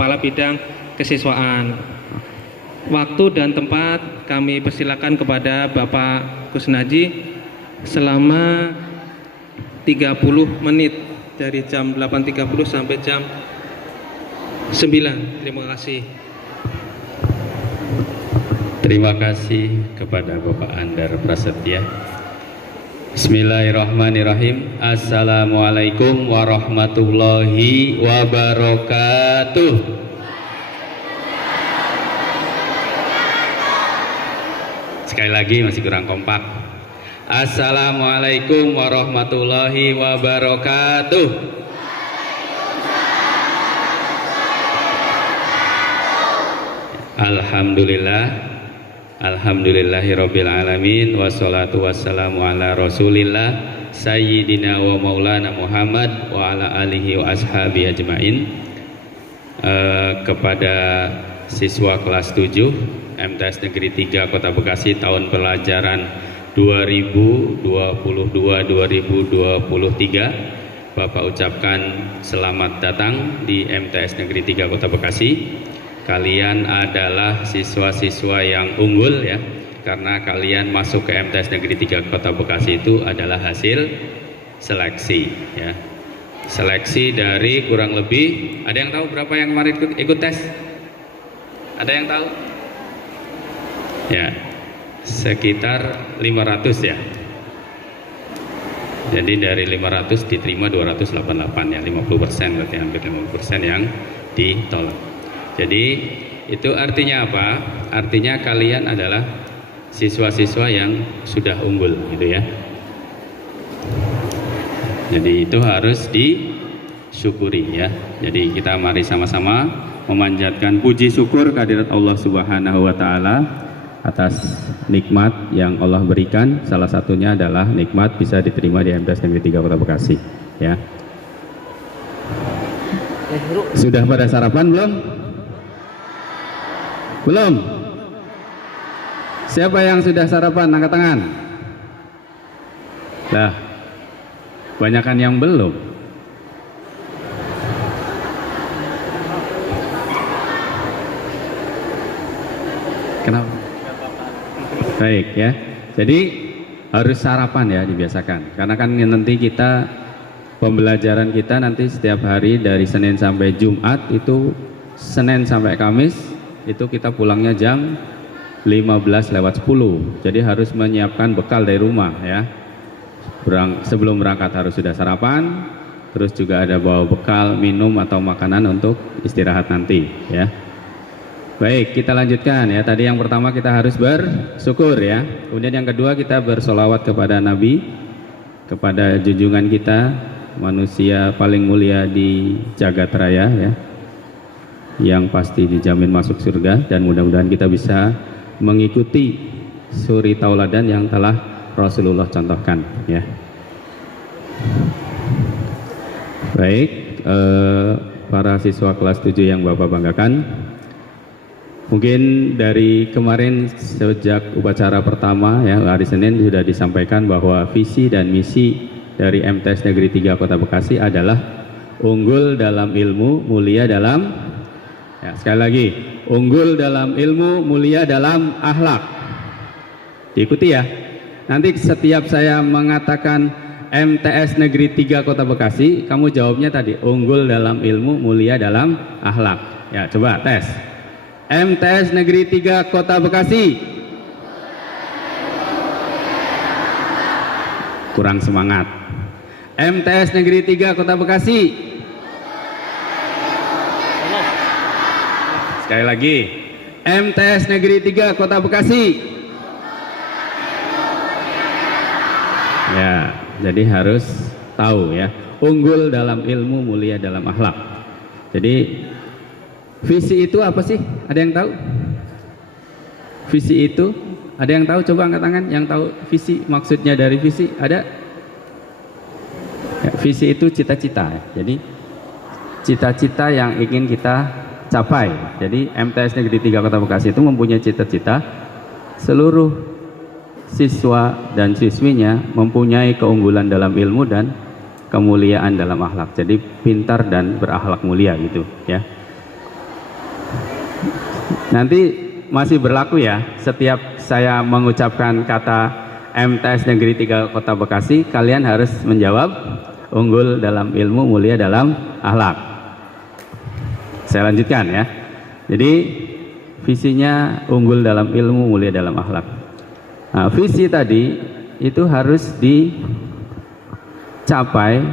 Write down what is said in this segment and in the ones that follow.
Kepala Bidang Kesiswaan. Waktu dan tempat kami persilakan kepada Bapak Kusnaji selama 30 menit dari jam 8.30 sampai jam 9. Terima kasih. Terima kasih kepada Bapak Andar Prasetya. Bismillahirrahmanirrahim. Assalamualaikum warahmatullahi wabarakatuh. Sekali lagi masih kurang kompak. Assalamualaikum warahmatullahi wabarakatuh. Alhamdulillah, alhamdulillahirabbil alamin, wassalatu wassalamu ala Rasulillah sayyidina wa maulana Muhammad wa ala alihi wa ashabi ajmain. Kepada siswa kelas 7 MTS Negeri 3 Kota Bekasi tahun pelajaran 2022-2023, Bapak ucapkan selamat datang di MTS Negeri 3 Kota Bekasi. Kalian adalah siswa-siswa yang unggul ya, karena kalian masuk ke MTS Negeri 3 Kota Bekasi itu adalah hasil seleksi ya. Seleksi dari kurang lebih, ada yang tahu berapa yang kemarin ikut tes? Ada yang tahu? Ya, sekitar 500 ya. Jadi dari 500 diterima 288 ya, 50%, berarti hampir 50% yang ditolak. Jadi itu artinya apa? Artinya kalian adalah siswa-siswa yang sudah unggul gitu ya. Jadi itu harus disyukuri ya. Jadi kita mari sama-sama memanjatkan puji syukur kehadirat Allah Subhanahu wa taala atas nikmat yang Allah berikan. Salah satunya adalah nikmat bisa diterima di MTS Negeri 3 Kota Bekasi ya. Sudah pada sarapan belum? Belum? Siapa yang sudah sarapan? Angkat tangan. Lah, banyakan yang belum. Kenapa? Baik ya, jadi harus sarapan ya, dibiasakan. Karena kan nanti kita, pembelajaran kita nanti setiap hari dari Senin sampai Jumat itu, Senin sampai Kamis itu kita pulangnya jam 15:10. Jadi harus menyiapkan bekal dari rumah ya. Sebelum berangkat harus sudah sarapan, terus juga ada bawa bekal minum atau makanan untuk istirahat nanti ya. Baik, kita lanjutkan ya. Tadi yang pertama kita harus bersyukur ya. Kemudian yang kedua kita bersolawat kepada Nabi, kepada junjungan kita, manusia paling mulia di jagat raya ya, yang pasti dijamin masuk surga. Dan mudah-mudahan kita bisa mengikuti suri tauladan yang telah Rasulullah contohkan ya. Baik, para siswa kelas 7 yang Bapak banggakan, mungkin dari kemarin sejak upacara pertama ya, hari Senin sudah disampaikan bahwa visi dan misi dari MTS Negeri 3 Kota Bekasi adalah unggul dalam ilmu, mulia dalam, ya, sekali lagi, unggul dalam ilmu, mulia dalam akhlak. Diikuti ya. Nanti setiap saya mengatakan MTS Negeri 3 Kota Bekasi, kamu jawabnya tadi unggul dalam ilmu, mulia dalam akhlak. Ya, coba tes. MTS Negeri 3 Kota Bekasi. Kurang semangat. MTS Negeri 3 Kota Bekasi. Sekali lagi. MTS Negeri 3 Kota Bekasi. Ya, jadi harus tahu ya. Unggul dalam ilmu, mulia dalam akhlak. Jadi visi itu apa sih? Ada yang tahu? Visi itu, ada yang tahu? Coba angkat tangan yang tahu visi, maksudnya dari visi, ada? Ya, visi itu cita-cita. Jadi cita-cita yang ingin kita capai. Jadi MTS Negeri 3 Kota Bekasi itu mempunyai cita-cita, seluruh siswa dan siswinya mempunyai keunggulan dalam ilmu dan kemuliaan dalam akhlak. Jadi pintar dan berakhlak mulia gitu ya. Nanti masih berlaku ya, setiap saya mengucapkan kata MTS Negeri 3 Kota Bekasi, kalian harus menjawab unggul dalam ilmu, mulia dalam akhlak. Saya lanjutkan ya. Jadi visinya unggul dalam ilmu, mulia dalam akhlak. Nah, visi tadi itu harus dicapai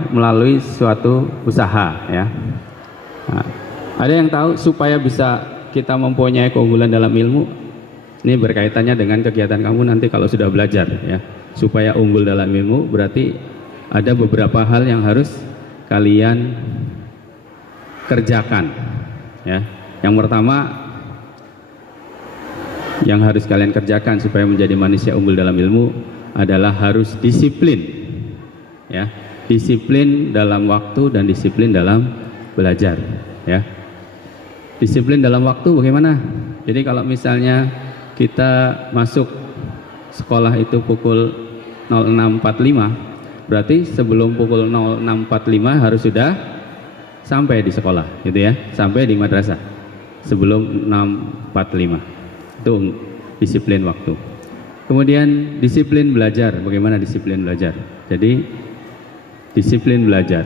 melalui suatu usaha ya. Nah, ada yang tahu supaya bisa kita mempunyai keunggulan dalam ilmu, ini berkaitannya dengan kegiatan kamu nanti kalau sudah belajar ya. Supaya unggul dalam ilmu berarti ada beberapa hal yang harus kalian kerjakan ya. Yang pertama yang harus kalian kerjakan supaya menjadi manusia unggul dalam ilmu adalah harus disiplin ya. Disiplin dalam waktu dan disiplin dalam belajar ya. Disiplin dalam waktu bagaimana? Jadi kalau misalnya kita masuk sekolah itu pukul 06.45, berarti sebelum pukul 06.45 harus sudah sampai di sekolah, gitu ya, sampai di madrasah sebelum 6.45. Itu disiplin waktu. Kemudian disiplin belajar, bagaimana disiplin belajar? Jadi disiplin belajar.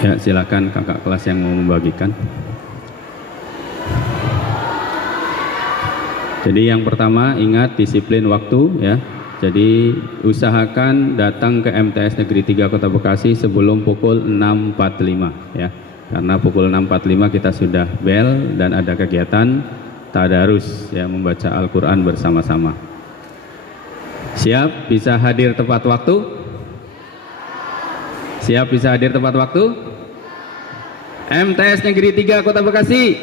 Ya, silakan kakak kelas yang mau membagikan. Jadi yang pertama ingat disiplin waktu ya. Jadi usahakan datang ke MTS Negeri 3 Kota Bekasi sebelum pukul 6.45 ya. Karena pukul 6.45 kita sudah bel dan ada kegiatan tadarus ya, membaca Al-Qur'an bersama-sama. Siap bisa hadir tepat waktu? Siap bisa hadir tepat waktu? MTS Negeri 3 Kota Bekasi.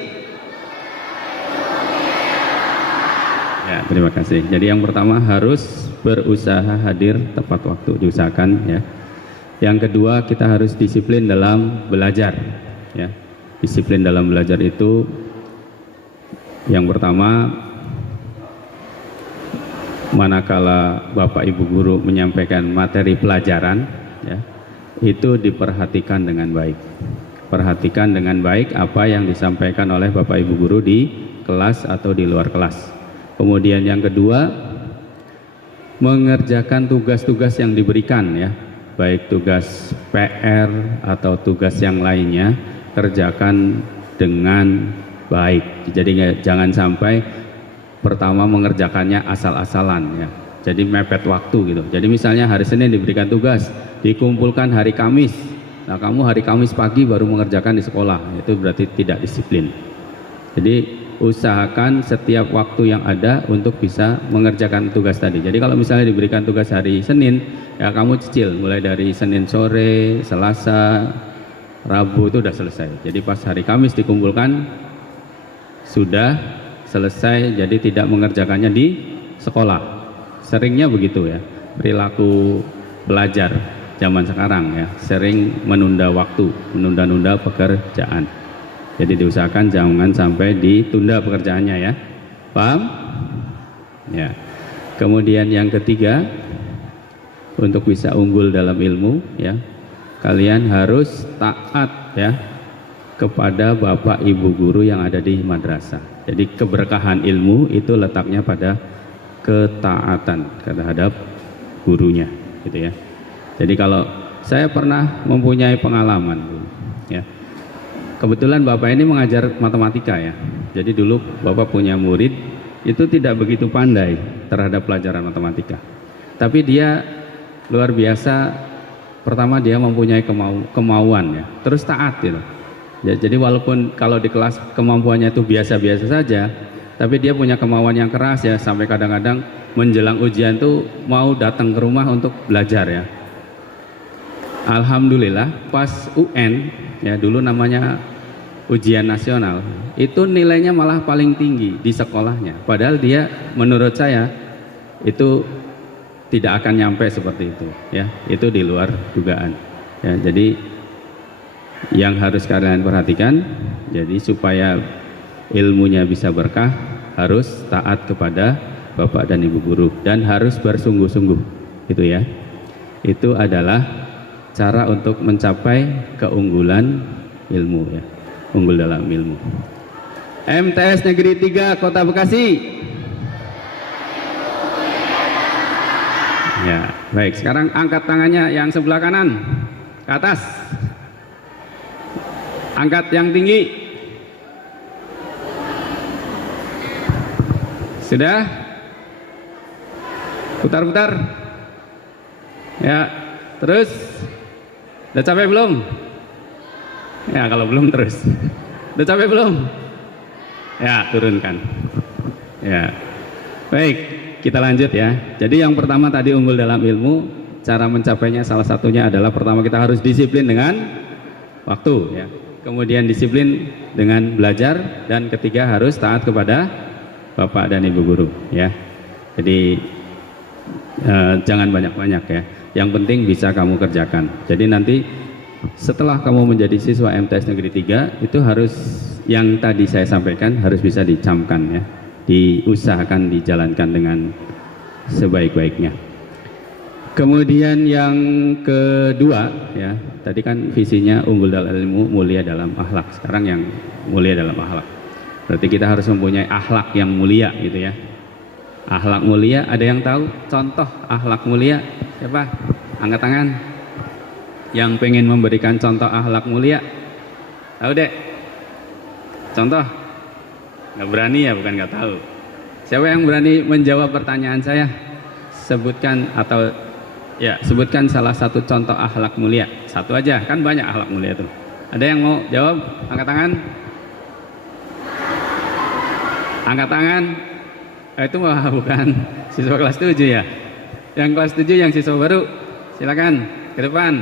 Ya, terima kasih. Jadi yang pertama harus berusaha hadir tepat waktu, diusahakan ya. Yang kedua kita harus disiplin dalam belajar ya. Disiplin dalam belajar itu yang pertama, manakala Bapak Ibu guru menyampaikan materi pelajaran ya, itu diperhatikan dengan baik. Perhatikan dengan baik apa yang disampaikan oleh Bapak Ibu guru di kelas atau di luar kelas. Kemudian yang kedua, mengerjakan tugas-tugas yang diberikan ya, baik tugas PR atau tugas yang lainnya, kerjakan dengan baik. Jadi jangan sampai pertama mengerjakannya asal-asalan ya. Jadi mepet waktu gitu. Jadi misalnya hari Senin diberikan tugas, dikumpulkan hari Kamis. Nah, kamu hari Kamis pagi baru mengerjakan di sekolah, itu berarti tidak disiplin. Jadi usahakan setiap waktu yang ada untuk bisa mengerjakan tugas tadi. Jadi kalau misalnya diberikan tugas hari Senin, ya kamu cicil mulai dari Senin sore, Selasa, Rabu itu udah selesai. Jadi pas hari Kamis dikumpulkan sudah selesai, jadi tidak mengerjakannya di sekolah. Seringnya begitu ya, perilaku pelajar zaman sekarang ya, sering menunda waktu, menunda-nunda pekerjaan. Jadi diusahakan jangan sampai ditunda pekerjaannya ya. Paham? Ya. Kemudian yang ketiga, untuk bisa unggul dalam ilmu ya, kalian harus taat ya kepada Bapak Ibu guru yang ada di madrasah. Jadi keberkahan ilmu itu letaknya pada ketaatan terhadap gurunya gitu ya. Jadi kalau saya pernah mempunyai pengalaman ya. Kebetulan Bapak ini mengajar matematika ya. Jadi dulu Bapak punya murid itu tidak begitu pandai terhadap pelajaran matematika. Tapi dia luar biasa, pertama dia mempunyai kemauan ya. Terus taat gitu. Ya, jadi walaupun kalau di kelas kemampuannya itu biasa-biasa saja, tapi dia punya kemauan yang keras ya, sampai kadang-kadang menjelang ujian tuh mau datang ke rumah untuk belajar ya. Alhamdulillah pas UN ya, dulu namanya ujian nasional, itu nilainya malah paling tinggi di sekolahnya. Padahal dia menurut saya itu tidak akan nyampe seperti itu ya, itu di luar dugaan ya. Jadi yang harus kalian perhatikan, jadi supaya ilmunya bisa berkah harus taat kepada Bapak dan Ibu guru dan harus bersungguh-sungguh gitu ya. Itu adalah cara untuk mencapai keunggulan ilmu ya. unggul dalam ilmu. MTS Negeri 3 Kota Bekasi. Ya, baik. Sekarang angkat tangannya yang sebelah kanan ke atas. Angkat yang tinggi. Sudah? Putar-putar. Ya, terus. Udah capek belum? Ya, kalau belum terus. Udah capek belum? Ya, turunkan. Ya. Baik, kita lanjut ya. Jadi yang pertama tadi unggul dalam ilmu, cara mencapainya salah satunya adalah pertama kita harus disiplin dengan waktu ya. Kemudian disiplin dengan belajar, dan ketiga harus taat kepada Bapak dan Ibu guru ya. Jadi jangan banyak-banyak ya. Yang penting bisa kamu kerjakan. Jadi nanti setelah kamu menjadi siswa MTS Negeri 3 itu harus yang tadi saya sampaikan harus bisa dicamkan ya, diusahakan dijalankan dengan sebaik-baiknya. Kemudian yang kedua ya, tadi kan visinya unggul dalam ilmu, mulia dalam akhlak. Sekarang yang mulia dalam akhlak. Berarti kita harus mempunyai akhlak yang mulia gitu ya. Akhlak mulia, ada yang tahu contoh akhlak mulia? Siapa? Angkat tangan. Yang pengen memberikan contoh akhlak mulia. Tahu dek? Contoh? Nggak berani ya, bukan nggak tahu. Siapa yang berani menjawab pertanyaan saya? Sebutkan atau ya sebutkan salah satu contoh akhlak mulia. Satu aja, kan banyak akhlak mulia tuh. Ada yang mau jawab? Angkat tangan. Angkat tangan. Itu mah bukan siswa kelas 7 ya. Yang kelas 7 yang siswa baru, silakan ke depan.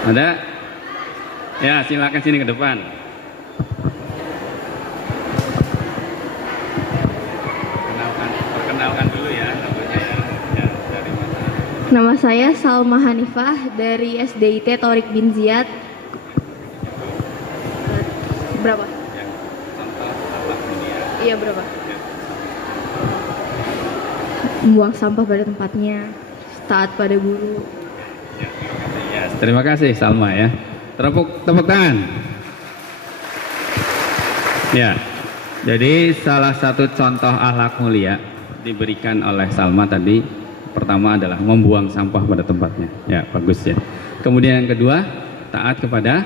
Ada? Ya, silakan sini ke depan. Perkenalkan dulu ya namanya ya. Ya, dari mana? Nama saya Salma Hanifah dari SDIT Torik bin Ziyad. Berapa? Yang contoh akhlak mulia. Iya, berapa? Membuang sampah pada tempatnya, taat pada guru. Ya, terima kasih Salma ya. Tepuk tangan. Ya. Jadi salah satu contoh akhlak mulia diberikan oleh Salma tadi, pertama adalah membuang sampah pada tempatnya. Ya, bagus ya. Kemudian yang kedua, taat kepada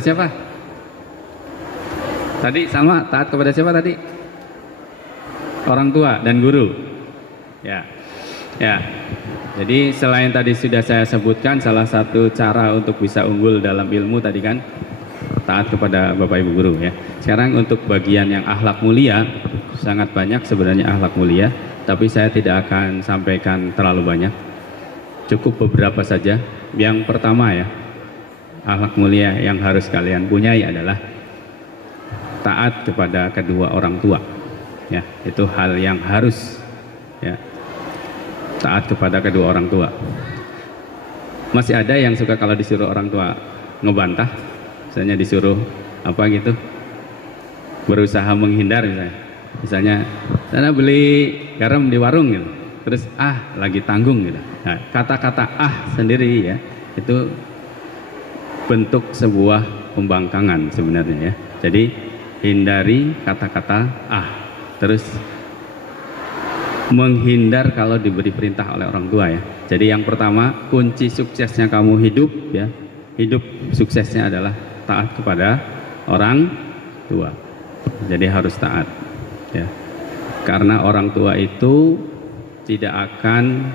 siapa? Tadi Salma taat kepada siapa tadi? Orang tua dan guru. Ya. Ya. Jadi selain tadi sudah saya sebutkan salah satu cara untuk bisa unggul dalam ilmu tadi kan taat kepada Bapak Ibu guru ya. Sekarang untuk bagian yang akhlak mulia, sangat banyak sebenarnya akhlak mulia, tapi saya tidak akan sampaikan terlalu banyak. Cukup beberapa saja. Yang pertama ya, akhlak mulia yang harus kalian punyai adalah taat kepada kedua orang tua. Ya, itu hal yang harus ya. Taat kepada kedua orang tua. Masih ada yang suka kalau disuruh orang tua ngebantah, misalnya disuruh apa gitu, berusaha menghindar misalnya sana beli garam di warung gitu, terus lagi tanggung gitu. Nah, kata-kata sendiri ya itu bentuk sebuah pembangkangan sebenarnya ya. Jadi hindari kata-kata terus menghindar kalau diberi perintah oleh orang tua ya. Jadi yang pertama, kunci suksesnya kamu hidup ya. Hidup suksesnya adalah taat kepada orang tua. Jadi harus taat ya. Karena orang tua itu tidak akan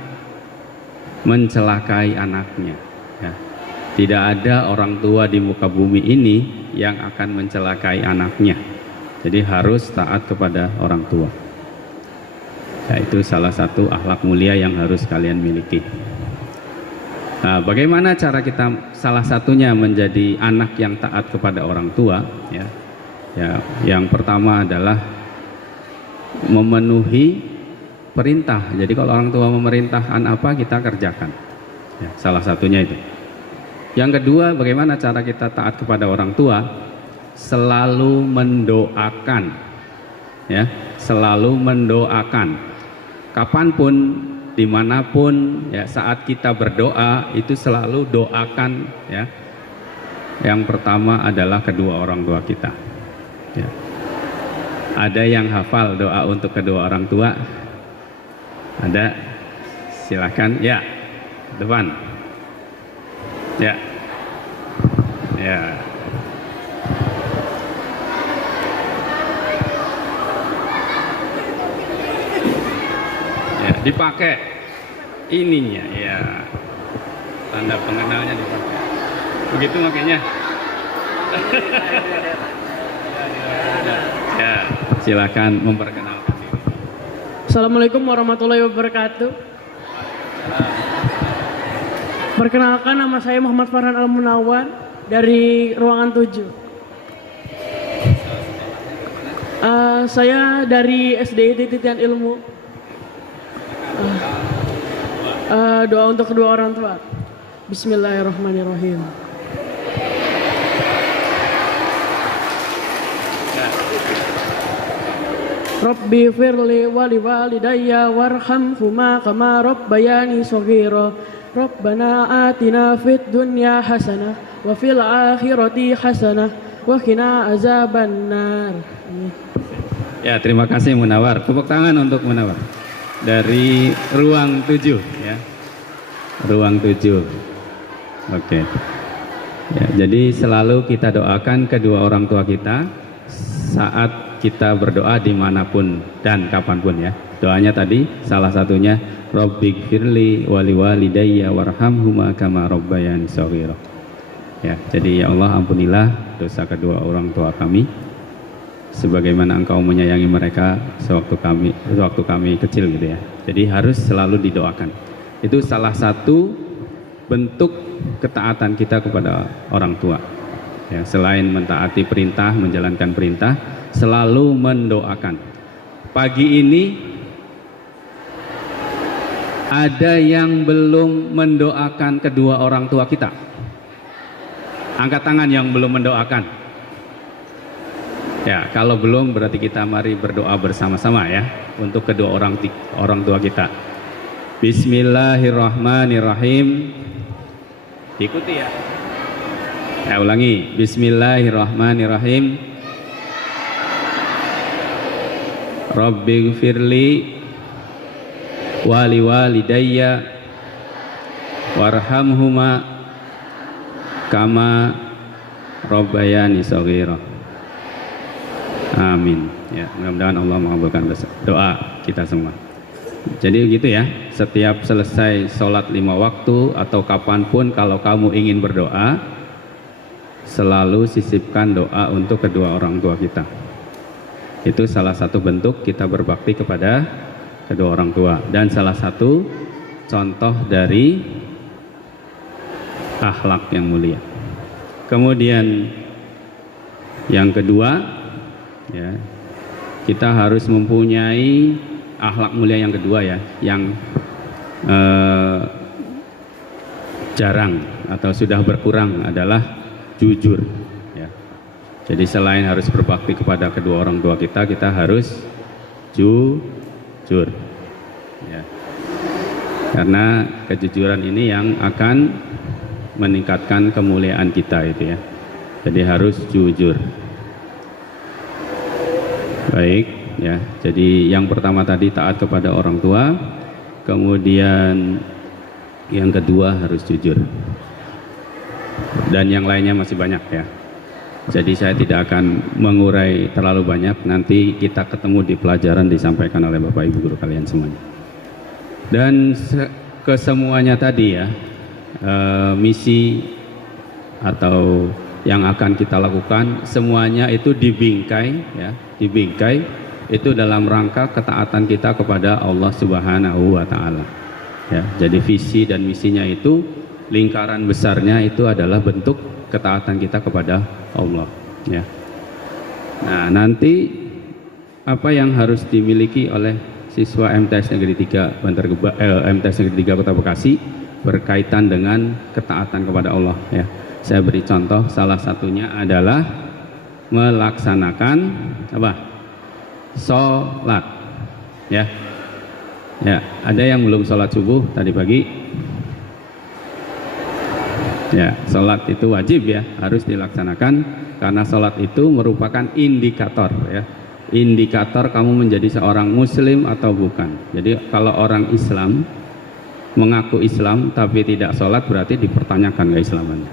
mencelakai anaknya ya. Tidak ada orang tua di muka bumi ini yang akan mencelakai anaknya. Jadi harus taat kepada orang tua. Ya, itu salah satu akhlak mulia yang harus kalian miliki. Nah, bagaimana cara kita salah satunya menjadi anak yang taat kepada orang tua? Ya, yang pertama adalah memenuhi perintah. Jadi kalau orang tua memerintahkan apa kita kerjakan. Ya, salah satunya itu. Yang kedua, bagaimana cara kita taat kepada orang tua? Selalu mendoakan. Ya, selalu mendoakan. Kapanpun, dimanapun, ya saat kita berdoa itu selalu doakan ya Yang pertama adalah kedua orang tua kita. Ya. Ada yang hafal doa untuk kedua orang tua? Ada? Silakan. Ya, depan. Ya. Ya. Ya, dipakai ininya ya. Tanda pengenalnya dipakai. Begitu makanya. Ya, silakan memperkenalkan diri. Assalamualaikum warahmatullahi wabarakatuh. Perkenalkan, nama saya Muhammad Farhan Al-Munawar dari ruangan 7. Saya dari SDIT Titian Ilmu. Doa untuk kedua orang tua. Bismillahirrahmanirrahim. Rabbi firli wali walidayya warhamhuma kama rabbayani shaghira. Rabbana atina fid dunya hasanah wa fil akhirati hasanah wa qina azabannar. Ya, terima kasih Munawar. Tepuk tangan untuk Munawar. Dari ruang 7 ya. Ruang 7. Oke. Ya, jadi selalu kita doakan kedua orang tua kita saat kita berdoa dimanapun dan kapanpun ya. Doanya tadi salah satunya Rabbighfirli wali walidayya warhamhuma kama rabbayani shaghira. Ya, jadi ya Allah, ampunilah dosa kedua orang tua kami sebagaimana Engkau menyayangi mereka sewaktu kami kecil gitu ya. Jadi harus selalu didoakan. Itu salah satu bentuk ketaatan kita kepada orang tua. Ya, selain mentaati perintah, menjalankan perintah, selalu mendoakan. Pagi ini ada yang belum mendoakan kedua orang tua kita. Angkat tangan yang belum mendoakan. Ya, kalau belum berarti kita mari berdoa bersama-sama ya untuk kedua orang tua kita. Bismillahirrahmanirrahim. Ikuti ya. Ya, ulangi. Bismillahirrahmanirrahim. Rabbighfirli wali walidayya warhamhuma kama rabbayani shaghira. Amin. Ya, mudah-mudahan Allah mengabulkan doa kita semua. Jadi begitu ya, setiap selesai sholat 5 waktu atau kapanpun kalau kamu ingin berdoa, selalu sisipkan doa untuk kedua orang tua kita. Itu salah satu bentuk kita berbakti kepada kedua orang tua dan salah satu contoh dari akhlak yang mulia. Kemudian yang kedua ya, kita harus mempunyai akhlak mulia yang kedua ya, yang jarang atau sudah berkurang adalah jujur ya. Jadi selain harus berbakti kepada kedua orang tua kita, kita harus jujur ya. Karena kejujuran ini yang akan meningkatkan kemuliaan kita itu ya. Jadi harus jujur. Baik ya. Jadi yang pertama tadi taat kepada orang tua, kemudian yang kedua harus jujur. Dan yang lainnya masih banyak ya. Jadi saya tidak akan mengurai terlalu banyak, nanti kita ketemu di pelajaran disampaikan oleh Bapak Ibu guru kalian semuanya. Dan kesemuanya tadi ya, misi atau yang akan kita lakukan semuanya itu dibingkai ya, dibingkai itu dalam rangka ketaatan kita kepada Allah Subhanahu wa taala. Ya, jadi visi dan misinya itu lingkaran besarnya itu adalah bentuk ketaatan kita kepada Allah ya. Nah, nanti apa yang harus dimiliki oleh siswa MTS Negeri 3 Bantar Gebang, MTS Negeri 3 Kota Bekasi berkaitan dengan ketaatan kepada Allah ya. Saya beri contoh, salah satunya adalah melaksanakan apa? Sholat ya. Ya, ada yang belum sholat subuh tadi pagi? Ya, sholat itu wajib ya, harus dilaksanakan karena sholat itu merupakan indikator ya. Indikator kamu menjadi seorang muslim atau bukan. Jadi kalau orang Islam mengaku Islam tapi tidak sholat berarti dipertanyakan keislamannya.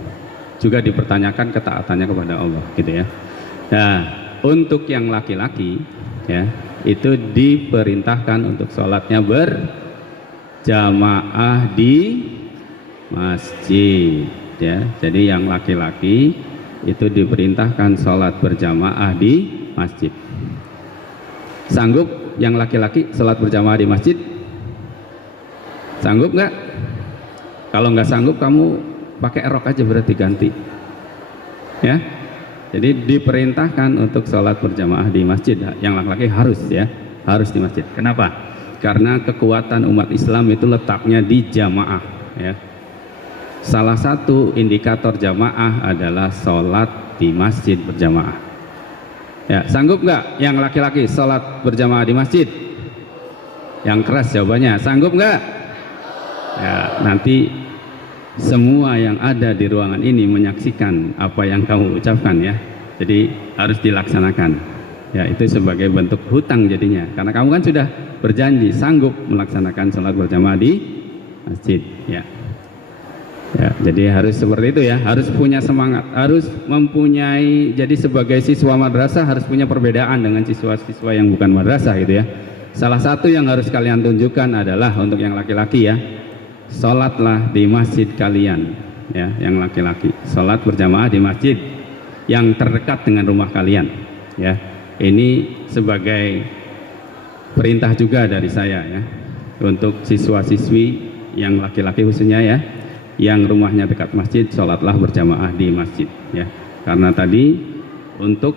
Juga dipertanyakan ketaatannya kepada Allah gitu ya. Nah, untuk yang laki-laki ya, itu diperintahkan untuk sholatnya berjamaah di masjid ya. Jadi yang laki-laki itu diperintahkan sholat berjamaah di masjid. Sanggup yang laki-laki sholat berjamaah di masjid? Sanggup nggak? Kalau nggak sanggup kamu pakai rok aja berarti ganti ya. Jadi diperintahkan untuk sholat berjamaah di masjid. Yang laki-laki harus ya, harus di masjid. Kenapa? Karena kekuatan umat Islam itu letaknya di jamaah ya. Salah satu indikator jamaah adalah sholat di masjid berjamaah ya. Sanggup nggak yang laki-laki sholat berjamaah di masjid? Yang keras jawabannya, sanggup nggak? Ya, nanti semua yang ada di ruangan ini menyaksikan apa yang kamu ucapkan ya. Jadi harus dilaksanakan ya, itu sebagai bentuk hutang jadinya, karena kamu kan sudah berjanji sanggup melaksanakan sholat berjamaah di masjid ya. Ya, jadi harus seperti itu ya, harus punya semangat, harus mempunyai, jadi sebagai siswa madrasah harus punya perbedaan dengan siswa-siswa yang bukan madrasah gitu ya. Salah satu yang harus kalian tunjukkan adalah untuk yang laki-laki ya, sholatlah di masjid kalian ya, yang laki-laki sholat berjamaah di masjid yang terdekat dengan rumah kalian ya. Ini sebagai perintah juga dari saya ya, untuk siswa-siswi yang laki-laki khususnya ya, yang rumahnya dekat masjid, sholatlah berjamaah di masjid ya. Karena tadi untuk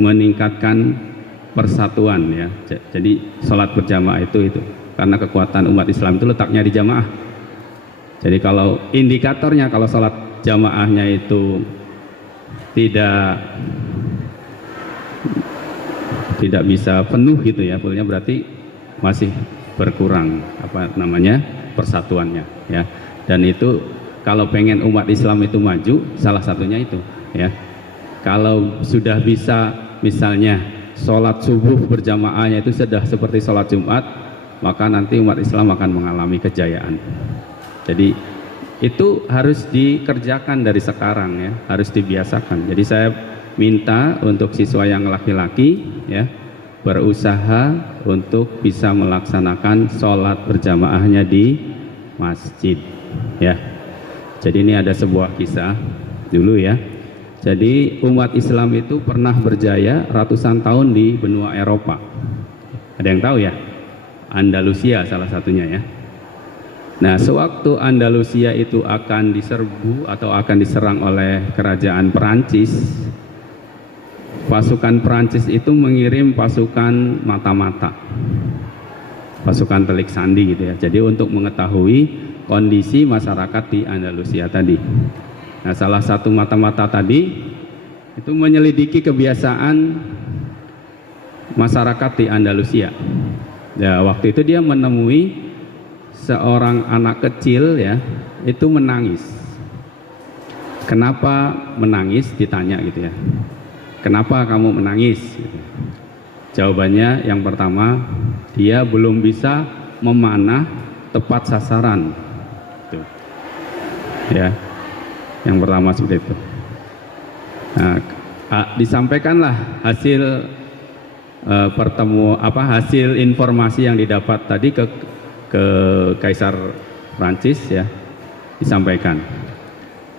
meningkatkan persatuan ya. Jadi sholat berjamaah itu karena kekuatan umat Islam itu letaknya di jamaah. Jadi kalau indikatornya, kalau sholat jamaahnya itu tidak bisa penuh gitu ya, fullnya, berarti masih berkurang apa namanya persatuannya ya. Dan itu kalau pengen umat Islam itu maju, salah satunya itu ya. Kalau sudah bisa misalnya sholat subuh berjamaahnya itu sudah seperti sholat Jumat, maka nanti umat Islam akan mengalami kejayaan. Jadi itu harus dikerjakan dari sekarang ya, harus dibiasakan. Jadi saya minta untuk siswa yang laki-laki ya, berusaha untuk bisa melaksanakan sholat berjamaahnya di masjid ya. Jadi ini ada sebuah kisah dulu ya. Jadi umat Islam itu pernah berjaya ratusan tahun di benua Eropa. Ada yang tahu ya? Andalusia salah satunya ya. Nah, sewaktu Andalusia itu akan diserbu atau akan diserang oleh kerajaan Perancis, pasukan Perancis itu mengirim pasukan mata-mata, pasukan telik sandi gitu ya. Jadi untuk mengetahui kondisi masyarakat di Andalusia tadi. Nah, salah satu mata-mata tadi itu menyelidiki kebiasaan masyarakat di Andalusia. Ya, waktu itu dia menemui seorang anak kecil ya, itu menangis. Kenapa menangis? Ditanya gitu ya. Kenapa kamu menangis? Gitu. Jawabannya yang pertama, dia belum bisa memanah tepat sasaran. Tuh. Ya, yang pertama seperti itu. Nah, disampaikanlah hasil hasil informasi yang didapat tadi ke Kaisar Prancis ya, disampaikan.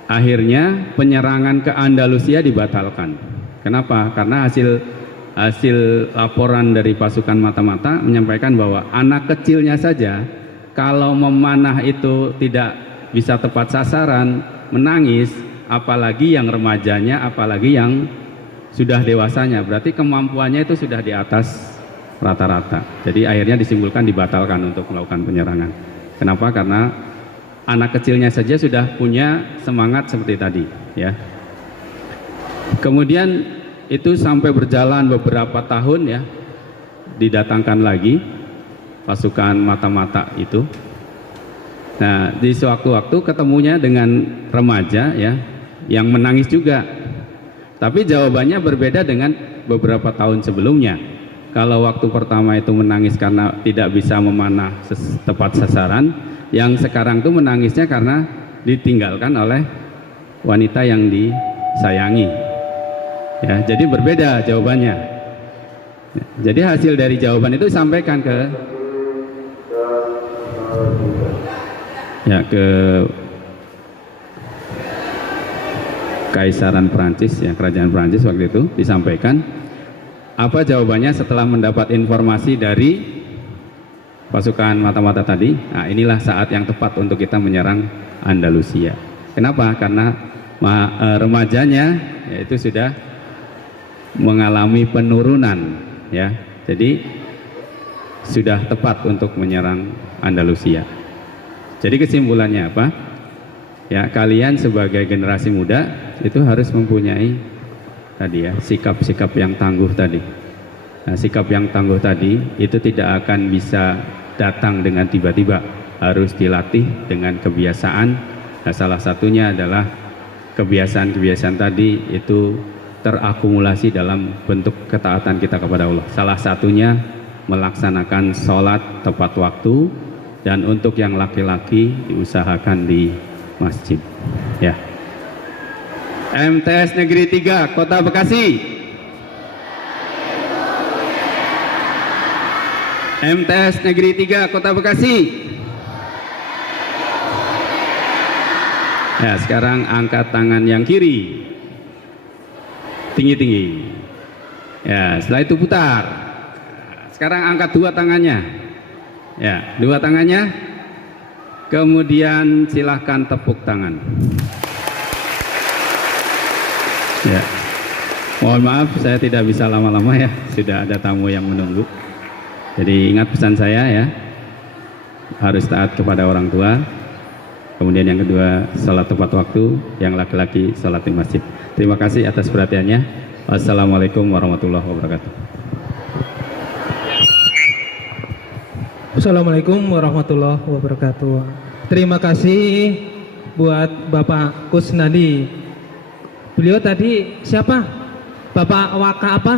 Akhirnya penyerangan ke Andalusia dibatalkan. Kenapa? Karena hasil laporan dari pasukan mata-mata menyampaikan bahwa anak kecilnya saja kalau memanah itu tidak bisa tepat sasaran, menangis, apalagi yang remajanya, apalagi yang sudah dewasanya, berarti kemampuannya itu sudah di atas rata-rata. Jadi akhirnya disimpulkan dibatalkan untuk melakukan penyerangan. Kenapa? Karena anak kecilnya saja sudah punya semangat seperti tadi ya. Kemudian itu sampai berjalan beberapa tahun ya, didatangkan lagi pasukan mata-mata itu. Nah, di sewaktu-waktu ketemunya dengan remaja ya yang menangis juga. Tapi jawabannya berbeda dengan beberapa tahun sebelumnya. Kalau waktu pertama itu menangis karena tidak bisa memanah tepat sasaran, yang sekarang tuh menangisnya karena ditinggalkan oleh wanita yang disayangi. Ya, jadi berbeda jawabannya. Jadi hasil dari jawaban itu disampaikan ke Kaisaran Prancis, ya kerajaan Prancis waktu itu, disampaikan apa jawabannya setelah mendapat informasi dari pasukan mata-mata tadi. Nah, inilah saat yang tepat untuk kita menyerang Andalusia. Kenapa? Karena remajanya yaitu sudah mengalami penurunan, ya. Jadi sudah tepat untuk menyerang Andalusia. Jadi kesimpulannya apa? Ya, kalian sebagai generasi muda itu harus mempunyai tadi ya, sikap-sikap yang tangguh tadi. Nah, sikap yang tangguh tadi itu tidak akan bisa datang dengan tiba-tiba, harus dilatih dengan kebiasaan. Nah, salah satunya adalah kebiasaan-kebiasaan tadi itu terakumulasi dalam bentuk ketaatan kita kepada Allah. Salah satunya melaksanakan sholat tepat waktu, dan untuk yang laki-laki diusahakan di masjid. Ya. MTS Negeri 3 Kota Bekasi. MTS Negeri 3 Kota Bekasi. Ya, sekarang angkat tangan yang kiri. Tinggi-tinggi. Ya, setelah itu putar. Sekarang angkat dua tangannya. Ya, dua tangannya. Kemudian silahkan tepuk tangan. Ya, mohon maaf saya tidak bisa lama-lama ya, sudah ada tamu yang menunggu. Jadi ingat pesan saya ya, harus taat kepada orang tua. Kemudian yang kedua, sholat tepat waktu. Yang laki-laki sholat di masjid. Terima kasih atas perhatiannya. Wassalamualaikum warahmatullahi wabarakatuh. Assalamualaikum warahmatullahi wabarakatuh. Terima kasih buat Bapak Kusnadi. Beliau tadi siapa? Bapak Waka apa?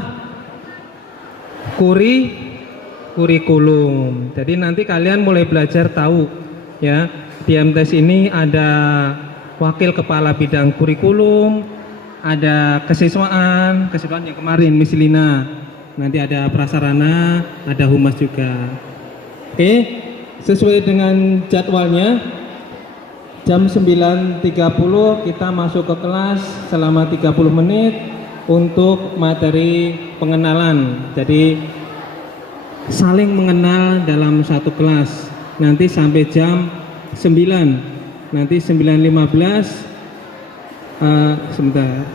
Kurikulum. Jadi nanti kalian mulai belajar tahu ya. Di MTS ini ada wakil kepala bidang kurikulum, ada kesiswaan yang kemarin Miss Lina. Nanti ada prasarana, ada humas juga. Oke, sesuai dengan jadwalnya jam 9.30 kita masuk ke kelas selama 30 menit untuk materi pengenalan. Jadi saling mengenal dalam satu kelas. Nanti sampai jam 9. Nanti 9.15 sebentar.